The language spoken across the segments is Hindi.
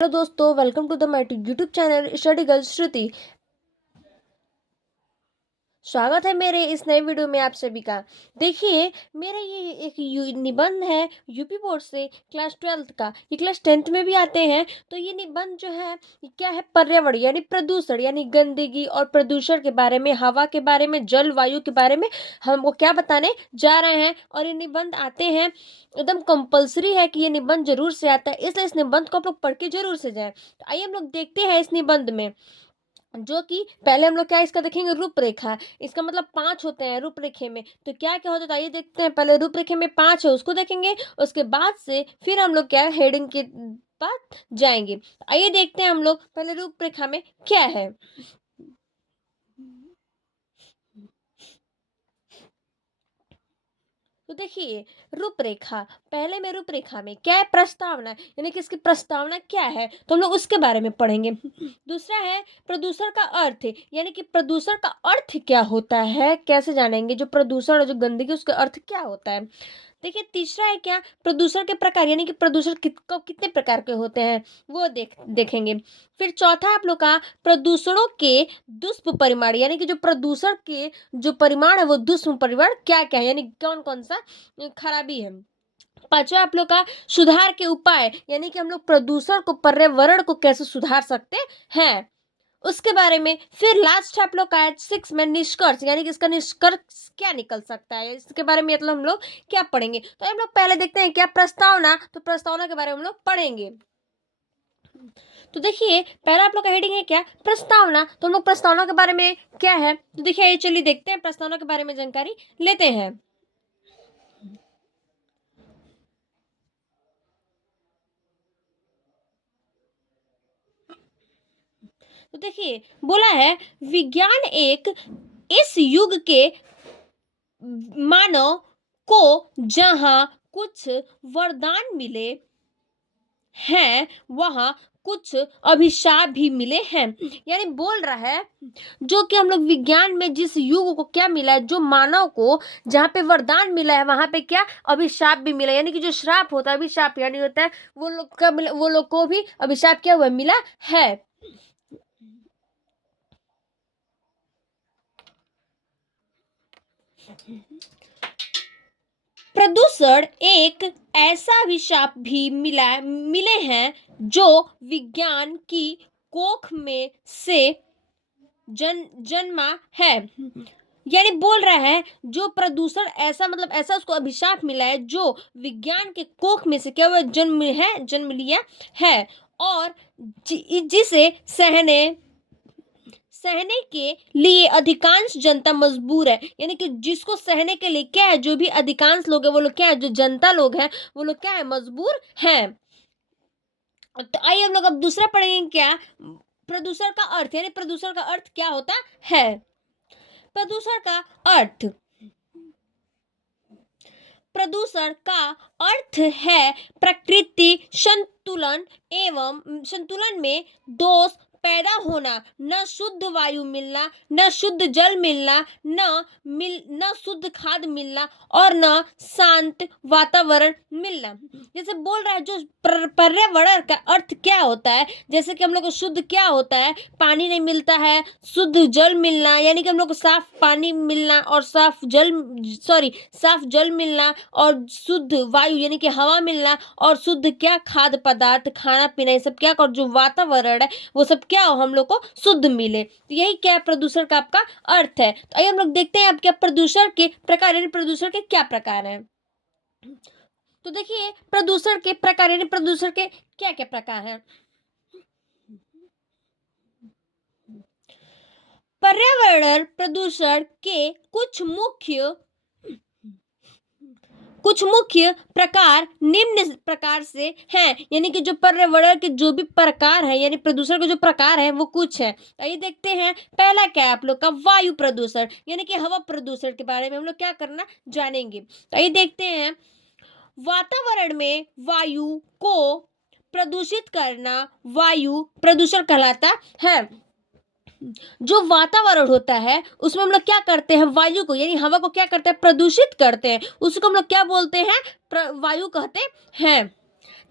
हेलो दोस्तों, welcome to the my YouTube channel study girl Shruti. स्वागत है मेरे इस नए वीडियो में आप सभी का। देखिए, मेरा ये एक निबंध है यूपी बोर्ड से क्लास 12th का। ये क्लास 10th में भी आते हैं। तो ये निबंध जो है ये क्या है, पर्यावरण यानी प्रदूषण यानी गंदगी और प्रदूषण के बारे में, हवा के बारे में, जलवायु के बारे में हम वो क्या बताने जा रहे हैं। और ये निबंध आते हैं, एकदम कंपलसरी है कि ये निबंध जरूर से आता है, इसलिए इस निबंध को आप लोग पढ़ के जरूर से जाए। तो आइए हम लोग देखते हैं इस निबंध में, जो कि पहले हम लोग क्या इसका देखेंगे, रूपरेखा। इसका मतलब 5 होते हैं रूपरेखे में। तो क्या क्या होता है, तो आइए देखते हैं। पहले रूपरेखे में 5 है उसको देखेंगे, उसके बाद से फिर हम लोग क्या है हेडिंग के बाद जाएंगे। आइए देखते हैं हम लोग पहले रूपरेखा में क्या है। तो देखिए, रूपरेखा, पहले में रूपरेखा में क्या है, प्रस्तावना, यानी कि इसकी प्रस्तावना क्या है, तो हम लोग उसके बारे में पढ़ेंगे। दूसरा है प्रदूषण का अर्थ, यानी कि प्रदूषण का अर्थ क्या होता है, कैसे जानेंगे जो प्रदूषण और जो गंदगी उसका अर्थ क्या होता है। देखिए, तीसरा है क्या, प्रदूषण के प्रकार, यानी कि प्रदूषण कितने प्रकार के होते हैं वो देखेंगे। फिर चौथा आप लोग का प्रदूषणों के दुष्परिमाण, यानी कि जो प्रदूषण के जो परिमाण है वो दुष्परिमाण क्या क्या है, यानी कौन कौन सा खराबी है। पांचवा आप लोग का सुधार के उपाय, यानी कि हम लोग प्रदूषण को, पर्यावरण को कैसे सुधार सकते हैं उसके बारे में। फिर लास्ट आप लोग का है 6 में निष्कर्ष, यानी कि इसका निष्कर्ष क्या निकल सकता है, इसके बारे में मतलब हम लोग क्या पढ़ेंगे। तो हम लोग पहले देखते हैं क्या, प्रस्तावना। तो प्रस्तावना के बारे में हम लोग पढ़ेंगे। तो देखिए, पहला आप लोग का हेडिंग है क्या, प्रस्तावना। तो हम लोग प्रस्तावना के बारे में क्या है, तो देखिए चलिए देखते हैं, प्रस्तावना के बारे में जानकारी लेते हैं। तो देखिए, बोला है विज्ञान एक इस युग के मानव को जहां कुछ वरदान मिले हैं, वहां कुछ अभिशाप भी मिले हैं। यानी बोल रहा है, जो कि हम लोग विज्ञान में जिस युग को क्या मिला है, जो मानव को जहाँ पे वरदान मिला है वहां पे क्या अभिशाप भी मिला है। यानी कि जो श्राप होता है, अभिशाप यानी होता है वो लोग का वो लोग को भी अभिशाप क्या हुआ मिला है। प्रदूषण एक ऐसा अभिशाप भी मिले हैं जो विज्ञान की कोख में से जन्मा है। यानी बोल रहा है, जो प्रदूषण ऐसा मतलब ऐसा उसको अभिशाप मिला है जो विज्ञान के कोख में से क्या हुआ, जन्म लिया है। और जिसे सहने सहने के लिए अधिकांश जनता मजबूर है। यानी कि जिसको सहने के लिए क्या है, जो भी अधिकांश लोग है वो लोग क्या है, जो जनता लोग हैं वो लोग क्या है, मजबूर हैं। तो आइए हम लोग अब दूसरा पढ़ेंगे क्या, प्रदूषण का अर्थ, यानी प्रदूषण का अर्थ क्या होता है। प्रदूषण का अर्थ, प्रदूषण का अर्थ है प्रकृति संतुलन में दोष पैदा होना, न शुद्ध वायु मिलना, न शुद्ध जल मिलना, न शुद्ध खाद मिलना, और न शांत वातावरण मिलना। जैसे बोल रहा है, जो पर्यावरण का अर्थ क्या होता है, जैसे कि हम लोग को शुद्ध क्या होता है, पानी नहीं मिलता है, शुद्ध जल मिलना, यानी कि हम लोग को साफ पानी मिलना और साफ जल मिलना, और शुद्ध वायु यानी कि हवा मिलना, और शुद्ध क्या खाद्य पदार्थ, खाना पीना, ये सब क्या, और जो वातावरण है वो सब क्या हो हम लोग को शुद्ध मिले। तो यही क्या प्रदूषण का आपका अर्थ है। तो आइए हम लोग देखते हैं अब क्या प्रदूषण के प्रकार, यानी प्रदूषण के क्या प्रकार हैं। तो देखिए, प्रदूषण के प्रकार यानी प्रदूषण के क्या क्या प्रकार हैं। पर्यावरण प्रदूषण के कुछ मुख्य प्रकार निम्न प्रकार से हैं। यानी कि जो पर्यावरण के जो भी प्रकार है, यानी प्रदूषण के जो प्रकार है वो कुछ है। आइए देखते हैं, पहला क्या है आप लोग का, वायु प्रदूषण, यानी कि हवा प्रदूषण के बारे में हम लोग क्या करना जानेंगे। तो आइए देखते हैं, वातावरण में वायु को प्रदूषित करना वायु प्रदूषण कहलाता है। जो वातावरण होता है उसमें हम लोग क्या करते हैं, वायु को यानी हवा को क्या करते हैं, प्रदूषित करते हैं, उसको हम लोग क्या बोलते हैं, वायु कहते हैं।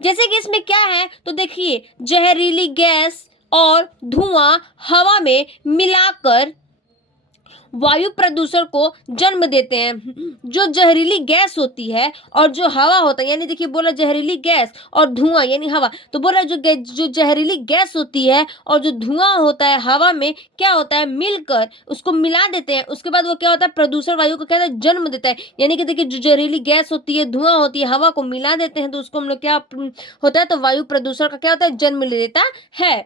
जैसे कि इसमें क्या है तो देखिए, जहरीली गैस और धुआं हवा में मिलाकर वायु प्रदूषण को जन्म देते हैं। जो जहरीली गैस होती है और जो हवा होता है, यानी देखिए बोला जहरीली गैस और धुआं यानी हवा, तो बोला जो जहरीली गैस होती है और जो धुआं होता है हवा में क्या होता है, मिलकर उसको मिला देते हैं। उसके बाद वो क्या होता है, प्रदूषण वायु को क्या होता है, जन्म देता है। यानी कि देखिए जो जहरीली गैस होती है, धुआं होती है, हवा को मिला देते हैं, तो उसको हम लोग क्या होता है, तो वायु प्रदूषण का क्या होता है, जन्म ले देता है।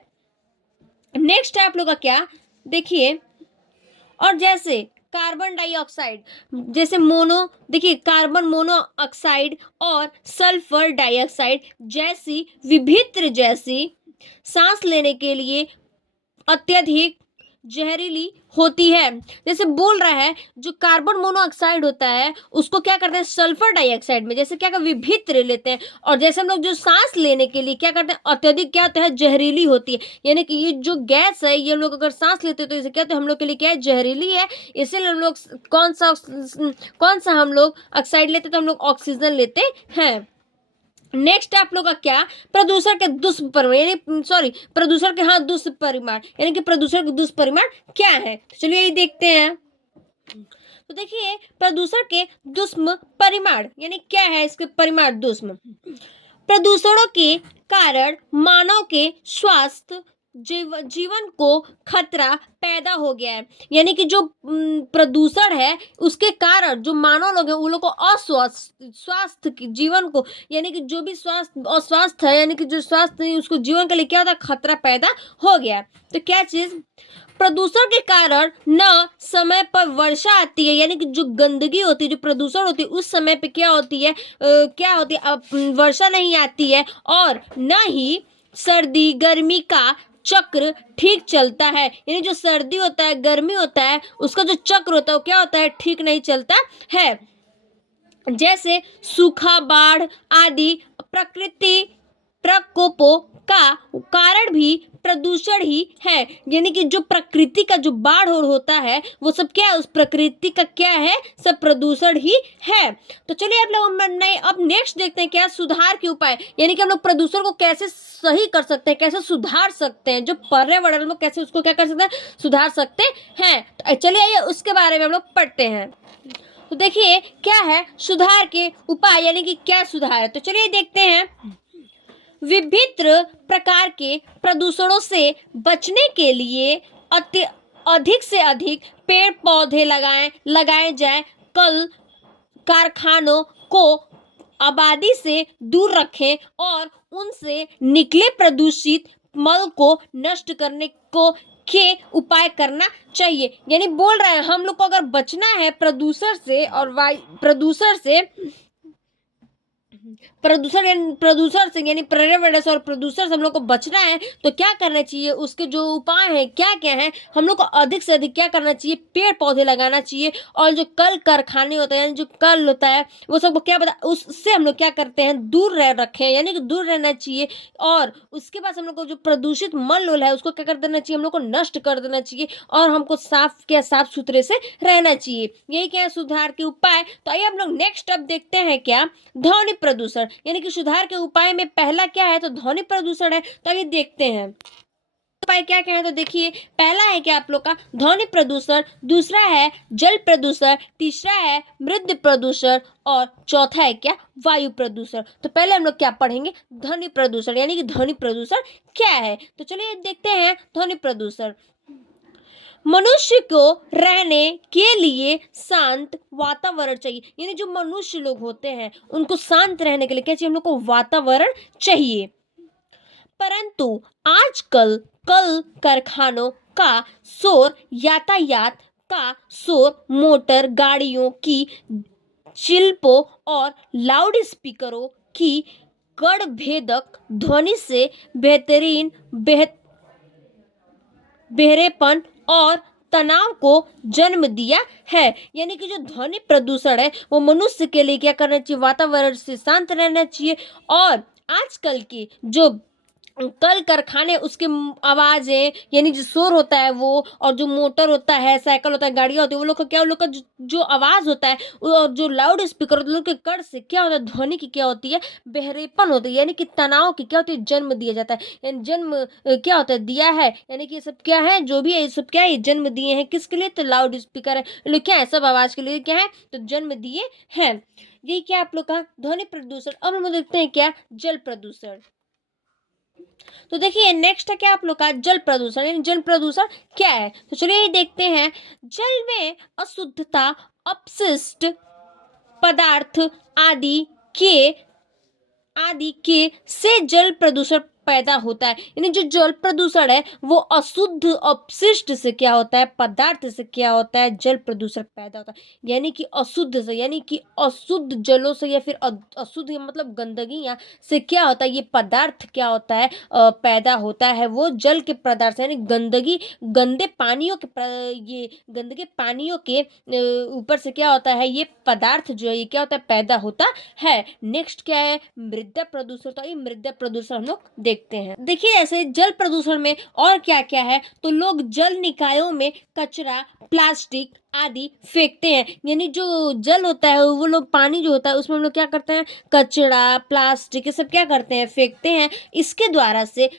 नेक्स्ट है आप लोग का क्या, देखिए, और जैसे कार्बन डाइऑक्साइड, जैसे देखिए कार्बन मोनोऑक्साइड और सल्फर डाइऑक्साइड जैसी विभिन्न जैसी सांस लेने के लिए अत्यधिक जहरीली होती है। जैसे बोल रहा है जो कार्बन मोनोऑक्साइड होता है उसको क्या करते हैं, सल्फर डाइऑक्साइड में जैसे क्या विभिन्न लेते हैं, और जैसे हम लोग जो सांस लेने के लिए क्या करते हैं, अत्यधिक क्या होता है, जहरीली होती है। यानी कि ये जो गैस है ये हम लोग अगर सांस लेते हैं तो इसे क्या होता है, हम लोग के लिए क्या है, जहरीली है। इसीलिए हम लोग कौन सा हम लोग ऑक्साइड लेते हैं, तो हम लोग ऑक्सीजन लेते हैं। नेक्स्ट आप लोग का क्या, प्रदूषण के दुष्परिमाण, यानी सॉरी प्रदूषण के दुष्परिमाण, यानी कि प्रदूषण के दुष्परिमाण क्या है, तो चलिए यही देखते हैं। तो देखिए प्रदूषण के दुष्परिमाण यानी क्या है, इसके परिमाण दुष्म, प्रदूषणों के कारण मानव के स्वास्थ्य जीवन को खतरा पैदा हो गया है। यानी कि जो प्रदूषण है उसके कारण जो मानव लोग हैं उन लोग को स्वास्थ्य की जीवन को, यानी कि जो भी स्वास्थ्य अस्वस्थ है, यानी कि जो स्वास्थ्य नहीं उसको जीवन के लिए क्या होता है, खतरा पैदा हो गया है। तो क्या चीज, प्रदूषण के कारण न समय पर वर्षा आती है, यानी कि जो गंदगी होती है, जो प्रदूषण होती है उस समय पे क्या होती है, वर्षा नहीं आती है, और न ही सर्दी गर्मी का चक्र ठीक चलता है। यानी जो सर्दी होता है गर्मी होता है उसका जो चक्र होता है वो क्या होता है, ठीक नहीं चलता है। जैसे सूखा, बाढ़ आदि प्रकृति प्रकोपों का कारण भी प्रदूषण ही है। यानी कि जो प्रकृति का जो बाढ़ होता है वो सब क्या है, उस प्रकृति का क्या है, सब प्रदूषण ही है। तो चलिए आप लोग अब नेक्स्ट देखते हैं क्या, सुधार के उपाय, यानी कि हम लोग प्रदूषण को कैसे सही कर सकते हैं, कैसे सुधार सकते हैं, जो पर्यावरण में कैसे उसको क्या कर सकते हैं, सुधार सकते हैं। तो चलिए आइए उसके बारे में हम लोग पढ़ते हैं। तो देखिए क्या है सुधार के उपाय, यानी कि क्या सुधार है, तो चलिए देखते हैं। विभिन्न प्रकार के प्रदूषणों से बचने के लिए अधिक से अधिक पेड़ पौधे लगाए जाएं, कल कारखानों को आबादी से दूर रखें और उनसे निकले प्रदूषित मल को नष्ट करने को के उपाय करना चाहिए। यानी बोल रहे हैं हम लोग को अगर बचना है प्रदूषण से और प्रदूषण से यानी पर्यावरण से और प्रदूषण से हम लोग को बचना है तो क्या करना चाहिए, उसके जो उपाय हैं क्या क्या हैं, हम लोग को अधिक से अधिक क्या करना चाहिए, पेड़ पौधे लगाना चाहिए। और जो कल कारखाने होते हैं, जो कल होता है वो सब क्या बता, उससे हम लोग क्या करते हैं, दूर रखें, यानी कि दूर रहना चाहिए। और उसके बाद हम लोग को जो प्रदूषित मल है उसको क्या कर देना चाहिए, हम लोग को नष्ट कर देना चाहिए और हमको साफ सुथरे से रहना चाहिए। यही क्या है सुधार के उपाय। तो आइए हम लोग नेक्स्ट अब देखते हैं क्या, ध्वनि प्रदूषण, यानी कि सुधार के उपाय में पहला क्या है, तो ध्वनि प्रदूषण है। तो आइए देखते हैं उपाय क्या क्या है। तो देखिए पहला है क्या आप लोग का ध्वनि प्रदूषण, दूसरा है जल प्रदूषण, तीसरा है मृद प्रदूषण और चौथा है क्या, वायु प्रदूषण। तो पहले हम लोग क्या पढ़ेंगे, ध्वनि प्रदूषण, यानी कि ध्वनि प्रदूषण क्या है। तो चलिए देखते हैं ध्वनि प्रदूषण। मनुष्य को रहने के लिए शांत वातावरण चाहिए, यानी जो मनुष्य लोग होते हैं उनको शांत रहने के लिए क्या चाहिए, हम लोग को वातावरण चाहिए। परंतु आजकल कल कारखानों का शोर, यातायात का शोर, मोटर गाड़ियों की शिल्पों और लाउड स्पीकरों की गढ़भेदक ध्वनि से बहरेपन और तनाव को जन्म दिया है। यानी कि जो ध्वनि प्रदूषण है वो मनुष्य के लिए क्या करना चाहिए, वातावरण से शांत रहना चाहिए। और आजकल की जो कल कारखाने उसके आवाज़ें यानी जो शोर होता है वो, और जो मोटर होता है, साइकिल होता है, गाड़ियाँ होती है, वो लोग का क्या, उन लोग का जो आवाज़ होता है, और जो लाउड स्पीकर होता है, उन लोग के कण से क्या होता है, ध्वनि की क्या होती है, बहरेपन होती है, यानी कि तनाव की क्या होती है, जन्म दिया जाता है। यानी जन्म क्या होता है, दिया है, यानी कि ये सब क्या है, जो भी है ये सब क्या है, ये जन्म दिए हैं किसके लिए, तो लाउड स्पीकर है, ये लोग क्या है, सब आवाज़ के लिए क्या है, तो जन्म दिए हैं। यही क्या आप लोग का ध्वनि प्रदूषण। अब हम लोग देखते हैं क्या, जल प्रदूषण। तो देखिए नेक्स्ट है क्या आप लोग का, जल प्रदूषण। यानी जल प्रदूषण क्या है, तो चलिए ये देखते हैं। जल में अशुद्धता, अपशिष्ट पदार्थ आदि के से जल प्रदूषण पैदा होता है। यानी जो जल प्रदूषण है वो अशुद्ध अपशिष्ट से क्या होता है, पदार्थ से क्या होता है, जल प्रदूषण पैदा होता है। यानी कि अशुद्ध से, यानी कि अशुद्ध जलों से, या फिर अशुद्ध मतलब गंदगी या से क्या होता है, ये पदार्थ क्या होता है, पैदा होता है, वो जल के पदार्थ से, यानी गंदगी, गंदे पानियों के ये गंदगे पानियों के ऊपर से क्या होता है, ये पदार्थ जो है ये क्या होता है, पैदा होता है। नेक्स्ट क्या है, मृदा प्रदूषण। तो ये मृदा प्रदूषण हम लोग देखते हैं। देखिए ऐसे जल प्रदूषण में और क्या क्या है, तो लोग जल निकायों में कचरा, प्लास्टिक आदि फेंकते हैं। यानी जो जल होता है, वो लोग पानी जो होता है उसमें हम लोग क्या करते हैं, कचरा, प्लास्टिक ये सब क्या करते हैं, फेंकते हैं। इसके द्वारा से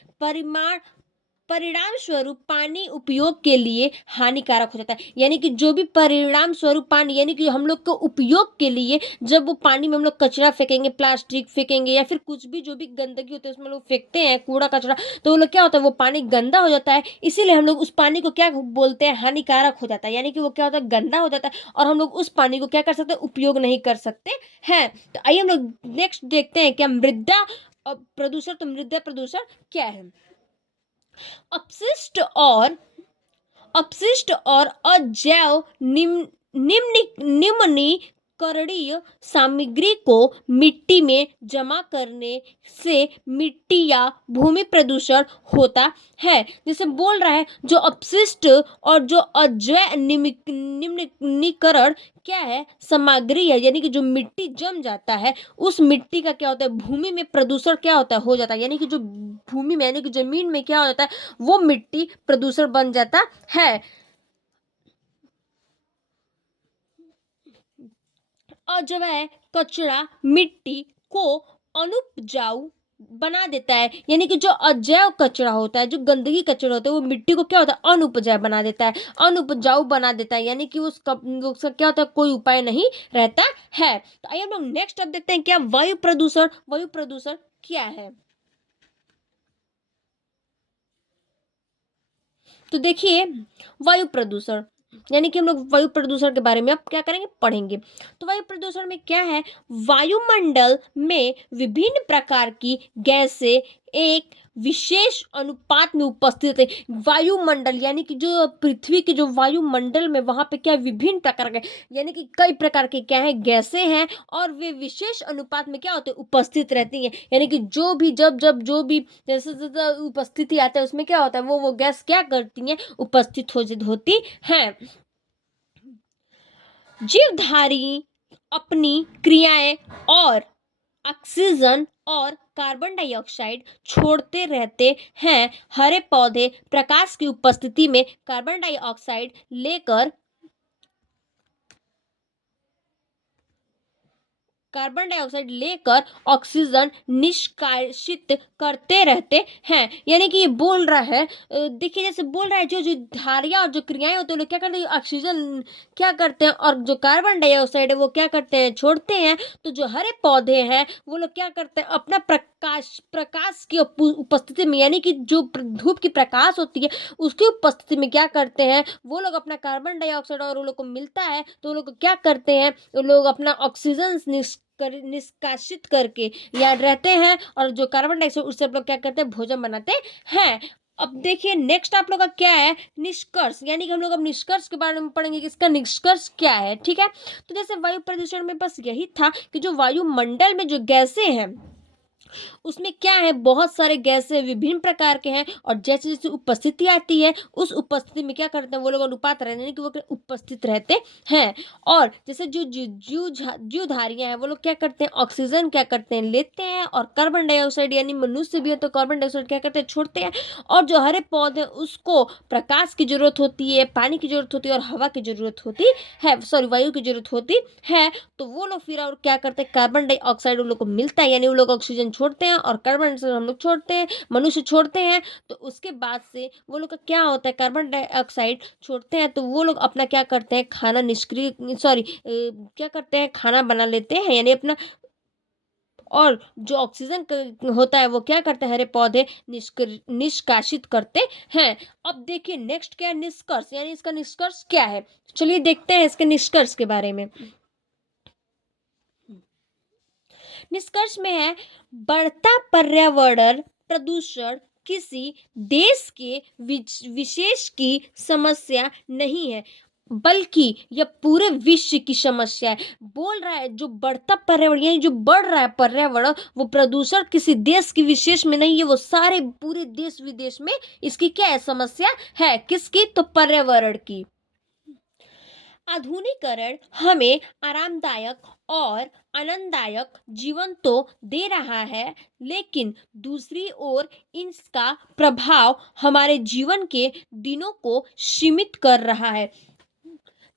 परिणाम स्वरूप पानी उपयोग के लिए हानिकारक हो जाता है। यानी कि जो भी परिणाम स्वरूप पानी, यानी कि हम लोग को उपयोग के लिए, जब वो पानी में हम लोग कचरा फेंकेंगे, प्लास्टिक फेंकेंगे, या फिर कुछ भी जो भी गंदगी होती है उसमें लोग फेंकते हैं, कूड़ा कचरा, तो वो लोग क्या होता है, वो पानी गंदा हो जाता है। इसीलिए हम लोग उस पानी को क्या बोलते हैं, हानिकारक हो जाता है। यानी कि वो क्या होता है, गंदा हो जाता है, और हम लोग उस पानी को क्या कर सकते हैं, उपयोग नहीं कर सकते हैं। तो आइए हम लोग नेक्स्ट देखते हैं क्या, मृदा प्रदूषण। तो मृदा प्रदूषण क्या है, अपशिष्ट और अजैव निम्नीकरणीय सामग्री को मिट्टी में जमा करने से मिट्टी या भूमि प्रदूषण होता है। जैसे बोल रहा है, जो अपशिष्ट और जो अजैव निम्नीकरण क्या है, सामग्री है, यानी कि जो मिट्टी जम जाता है, उस मिट्टी का क्या होता है, भूमि में प्रदूषण क्या होता है, हो जाता है। यानी कि जो भूमि में, यानी कि जमीन में क्या हो जाता है, वो मिट्टी प्रदूषण बन जाता है। अजैव कचरा मिट्टी को अनुपजाऊ बना देता है। यानी कि जो अजैव कचरा होता है, जो गंदगी कचरा होता है, वो मिट्टी को क्या होता है, अनुपजाऊ बना देता है, अनुपजाऊ बना देता है। यानी कि उसका क्या होता है, कोई उपाय नहीं रहता है। तो आइए हम लोग नेक्स्ट अब देखते हैं क्या, वायु प्रदूषण। वायु प्रदूषण क्या है, तो देखिए वायु प्रदूषण, यानी कि हम लोग वायु प्रदूषण के बारे में अब क्या करेंगे, पढ़ेंगे। तो वायु प्रदूषण में क्या है, वायुमंडल में विभिन्न प्रकार की गैसें एक विशेष अनुपात में उपस्थित है। वायुमंडल यानी कि जो पृथ्वी के जो वायुमंडल में, वहां पे क्या विभिन्न प्रकार के, यानी कि कई प्रकार के क्या है, गैसें हैं, और वे विशेष अनुपात में क्या होते हैं, उपस्थित रहती हैं। यानी कि जो भी जब जब जो भी जैसे जैसे उपस्थिति आता है, उसमें क्या होता है, वो गैस क्या करती हैं, उपस्थित होती हैं। जीवधारी अपनी क्रियाएं और ऑक्सीजन और कार्बन डाइऑक्साइड छोड़ते रहते हैं। हरे पौधे प्रकाश की उपस्थिति में कार्बन डाइऑक्साइड लेकर ऑक्सीजन निष्कासित करते रहते हैं। यानी कि ये बोल रहा है, देखिए जैसे बोल रहा है, जो जो धारियां और जो क्रियाएं होती है, वो लोग क्या करते हैं, ऑक्सीजन क्या करते हैं, और जो कार्बन डाइऑक्साइड है वो क्या करते हैं, छोड़ते हैं। तो जो हरे पौधे हैं वो लोग क्या करते हैं, अपना प्रकाश की उपस्थिति में, यानी कि जो धूप की प्रकाश होती है उसकी उपस्थिति में क्या करते हैं, वो लोग अपना कार्बन डाइऑक्साइड, और वो लोग को मिलता है तो वो लोग क्या करते हैं, वो लोग अपना ऑक्सीजन निष्कासित करके या रहते हैं, और जो कार्बन डाइऑक्साइड उससे आप लोग क्या करते हैं, भोजन बनाते हैं। अब देखिए नेक्स्ट आप लोग का क्या है, निष्कर्ष। यानी कि हम लोग अब निष्कर्ष के बारे में पढ़ेंगे कि इसका निष्कर्ष क्या है, ठीक है। तो जैसे वायु प्रदूषण में बस यही था कि जो वायुमंडल में जो गैसें हैं, उसमें क्या है, बहुत सारे गैसें विभिन्न प्रकार के हैं और जैसे-जैसे उपस्थिति आती है, उस उपस्थिति में क्या करते हैं वो लोग, अनुपात रहने यानी कि वो उपस्थित रहते हैं। और जैसे जो जीवधारियाँ हैं वो लोग क्या करते हैं, ऑक्सीजन क्या करते हैं, लेते हैं, और कार्बन डाइऑक्साइड, यानी मनुष्य भी है तो कार्बन डाइऑक्साइड क्या करते हैं, छोड़ते हैं। और जो हरे पौधे हैं उसको प्रकाश की ज़रूरत होती है, पानी की ज़रूरत होती है और हवा की ज़रूरत होती है, सॉरी, वायु की ज़रूरत होती है। तो वो लोग फिर और क्या करते हैं, कार्बन डाइऑक्साइड उन लोग को मिलता है, यानी वो लोग ऑक्सीजन छोड़ते हैं और कार्बन डाइऑक्साइड हम लोग छोड़ते हैं, मनुष्य छोड़ते हैं। तो उसके बाद से वो लोग का क्या होता है, कार्बन डाइऑक्साइड छोड़ते हैं तो वो लोग अपना क्या करते हैं, खाना निष्क्रिय, सॉरी, क्या करते हैं, खाना बना लेते हैं, यानी अपना। और जो ऑक्सीजन होता है वो क्या करते हैं, हरे पौधे निष्कासित करते हैं। अब देखिए नेक्स्ट क्या है, निष्कर्ष, यानी इसका निष्कर्ष क्या है। चलिए देखते हैं इसके निष्कर्ष के बारे में। निष्कर्ष में है, बढ़ता पर्यावरण प्रदूषण किसी देश के विशेष की समस्या नहीं है, बल्कि यह पूरे विश्व की समस्या है। बोल रहा है जो बढ़ता पर्यावरण, यानी जो बढ़ रहा है पर्यावरण, वो प्रदूषण किसी देश की विशेष में नहीं है, वो सारे पूरे देश विदेश में इसकी क्या है, समस्या है। किसकी, तो पर्यावरण की। आधुनिकीकरण हमें आरामदायक और आनंददायक जीवन तो दे रहा है, लेकिन दूसरी ओर इसका प्रभाव हमारे जीवन के दिनों को सीमित कर रहा है।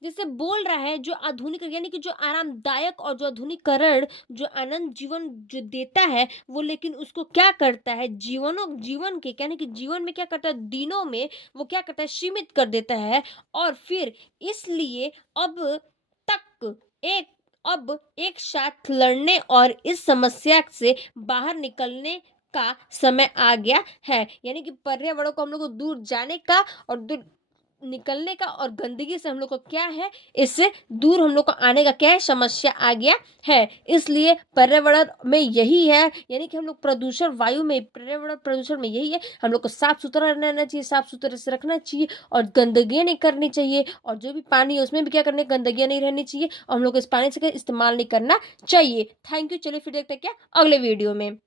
जैसे बोल रहा है जो आधुनिक, यानी कि जो आरामदायक और जो आधुनिकीकरण जो आनंद जीवन जो देता है वो, लेकिन उसको क्या करता है, जीवन के, यानी कि जीवन में क्या करता है, दिनों में वो क्या करता है, सीमित कर देता है। और फिर इसलिए तक एक अब एक साथ लड़ने और इस समस्या से बाहर निकलने का समय आ गया है, यानी कि पर्यावरण को हम लोग को दूर जाने का और दूर निकलने का, और गंदगी से हम लोग को क्या है, इससे दूर हम लोग को आने का क्या है, समस्या आ गया है। इसलिए पर्यावरण में यही है, यानी कि हम लोग प्रदूषण, वायु में पर्यावरण प्रदूषण में यही है, हम लोग को साफ सुथरा रहना चाहिए, साफ सुथरे से रखना चाहिए और गंदगी नहीं करनी चाहिए। और जो भी पानी है उसमें भी क्या करने, गंदगी नहीं रहनी चाहिए और हम लोग को इस पानी से इस्तेमाल नहीं करना चाहिए। Thank you. चलिए फिर देखते हैं क्या अगले वीडियो में।